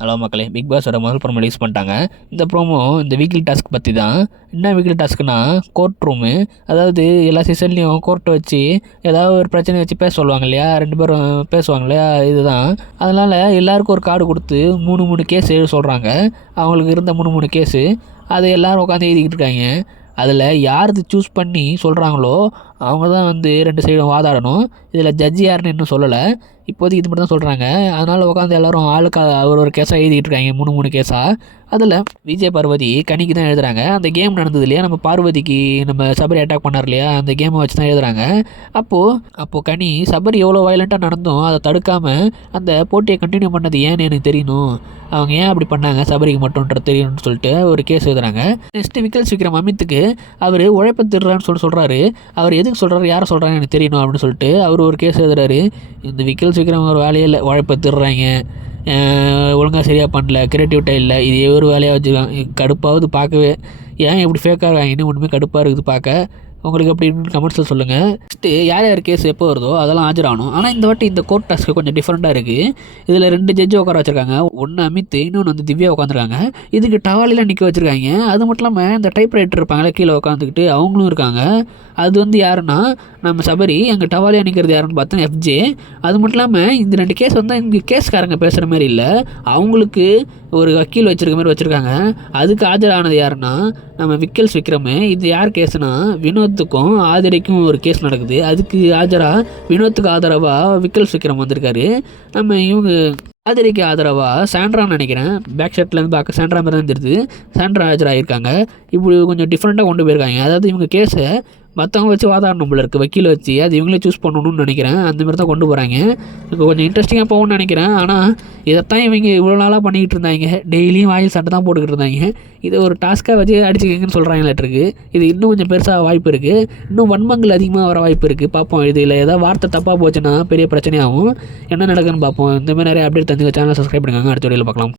Hello மக்களே big பாஸோட முதல் promo release பண்ணிட்டாங்க. இந்த ப்ரோமோ இந்த வீக்லி டாஸ்க் பற்றி தான். என்ன வீக்லி டாஸ்க்னா கோர்ட் ரூமு அதாவது எல்லா சீசன்லேயும் கோர்ட்டை வச்சு ஏதாவது ஒரு பிரச்சனை வச்சு பேச சொல்லுவாங்க இல்லையா? ரெண்டு பேரும் பேசுவாங்க இல்லையா? இதுதான். அதனால் எல்லாருக்கும் ஒரு கார்டு கொடுத்து மூணு மூணு கேஸ் எழுத சொல்கிறாங்க அவங்களுக்கு இருந்த மூணு மூணு கேஸு அதை எல்லோரும் உட்காந்து எழுதிக்கிட்டு இருக்காங்க. அதில் யார் இது சூஸ் பண்ணி சொல்கிறாங்களோ அவங்க தான் வந்து ரெண்டு சைடும் வாதாடணும். இதில் ஜட்ஜி யாருன்னு இன்னும் சொல்லலை. இப்போதைக்கு இது மட்டும் தான் சொல்கிறாங்க அதனால் உட்காந்து எல்லோரும் ஆளுக்கு ஒரு ஒரு கேஸாக எழுதிக்கிட்டு இருக்காங்க. மூணு மூணு கேஸாக அதில் விஜய் பார்வதி கனிக்கு தான் எழுதுகிறாங்க அந்த கேம் நடந்தது இல்லையா? நம்ம பார்வதிக்கு நம்ம சபரி அட்டாக் பண்ணார் இல்லையா? அந்த கேமை வச்சு தான் எழுதுகிறாங்க அப்போது அப்போது கனி சபரி எவ்வளோ வயலண்ட்டாக நடந்தும் அதை தடுக்காமல் அந்த போட்டியை கண்டினியூ பண்ணது ஏன்னு எனக்கு தெரியணும். அவங்க ஏன் அப்படி பண்ணாங்க? சபரிக்கு மட்டும்ன்றது தெரியணும்னு சொல்லிட்டு ஒரு கேஸ் எழுதுறாங்க. நெக்ஸ்ட்டு விக்கல் விக்ரம் அமித்துக்கு அவர் உழைப்பு திருறான்னு சொல்லி சொல்கிறாரு அவர் எதுக்கு சொல்கிறாரு யாரை சொல்கிறாங்க எனக்கு தெரியணும் அப்படின்னு சொல்லிட்டு அவர் ஒரு கேஸ் எழுதுறாரு. இந்த விக்கல் விக்ரம் ஒரு வேலையே இல்லை உழைப்பை திருறாங்க. ஒழுங்காக சரியாக பண்ணல கிரியேட்டிவிட்டாக இல்லை. இது ஒரு வேலையாக வச்சுருக்காங்க. கடுப்பாவது பார்க்கவே ஏன் இப்படி ஃபேக்காக இருக்காங்க? இன்னும் ஒன்றுமே கடுப்பாக இருக்குது பார்க்க. உங்களுக்கு அப்படின்னு கமெண்ட்ஸில் சொல்லுங்கள் நெக்ஸ்ட்டு யார் யார் கேஸ் எப்போ வருதோ அதெல்லாம் ஆஜராகணும் ஆனால் இந்த வாட்டி இந்த கோர்ட் டாஸ்க்கு கொஞ்சம் டிஃப்ரெண்ட்டாக இருக்குது இதில் ரெண்டு ஜட்ஜு உட்கார வச்சுருக்காங்க. ஒன்று அமித் இன்னொன்று வந்து திவ்யா உட்காந்துருக்காங்க. இதுக்கு டவாலிலாம் நிற்க வச்சுருக்காங்க. அது மட்டும் இல்லாமல் இந்த டைப் ரைட்டர் இருப்பாங்களே கீழே உட்காந்துக்கிட்டு அவங்களும் இருக்காங்க. அது வந்து யாருன்னா நம்ம சபரி அங்கே டவாலியாக நிற்கிறது யாருன்னு பார்த்தா எஃப்ஜே அது மட்டும் இல்லாமல் இந்த ரெண்டு கேஸ் வந்து இங்கே கேஸ்காரங்க பேசுகிற மாதிரி இல்லை. அவங்களுக்கு ஒரு வக்கீல் வச்சுருக்க மாதிரி வச்சுருக்காங்க. அதுக்கு ஆஜரானது யாருன்னா நம்ம விக்கல்ஸ் விக்ரமு. இது யார் கேஸ்னால் வினோத் வினோத்துக்கும் ஆதிரைக்கும் ஒரு கேஸ் நடக்குது. அதுக்கு ஆஜராக வினோத்துக்கு ஆதரவாக விக்கல் விக்ரம் வந்திருக்காரு. நம்ம இவங்க ஆதிரைக்கு ஆதரவாக சாண்ட்ரான்னு நினைக்கிறேன். பேக் ஷர்ட்லேருந்து பார்க்க சாண்ட்ரா மாதிரி தான் தெரியுது. சாண்ட்ரா ஆஜராகிருக்காங்க இப்படி கொஞ்சம் டிஃப்ரெண்ட்டாக கொண்டு போயிருக்காங்க. அதாவது இவங்க கேஸை மற்றவங்க வச்சு வாதாடணும் போல இருக்குது வக்கீல் வச்சு. அது இவங்களே சூஸ் பண்ணணும்னு நினைக்கிறேன். அந்த மாதிரி தான் கொண்டு போகிறாங்க இப்போ கொஞ்சம் இன்ட்ரெஸ்டிங்காக போகும்னு நினைக்கிறேன். ஆனால் இதைத்தான் இவங்க இவ்வளோ நாளாக பண்ணிக்கிட்டு இருந்தாங்க. டெய்லியும் வாயில் சட்டை தான் போட்டுக்கிட்டு இருந்தாங்க. இதை ஒரு டாஸ்க்காக வச்சு அடிச்சுக்கங்கன்னு சொல்கிறாங்களாட்டிருக்கு இது இன்னும் கொஞ்சம் பெருசாக வாய்ப்பு இருக்குது இன்னும் வன்மங்கள் அதிகமாக வர வாய்ப்பு இருக்குது பார்ப்போம். இதில் ஏதாவது வார்த்தை தப்பாக போச்சுன்னா பெரிய பிரச்சனையாகும். என்ன நடக்குதுன்னு பார்ப்போம். இந்தமாதிரி நிறைய அப்டேட் தந்துங்க சேனல் சப்ஸ்கிரைப் பண்ணுங்க அடுத்த வீடியோவில் பார்க்கலாம்.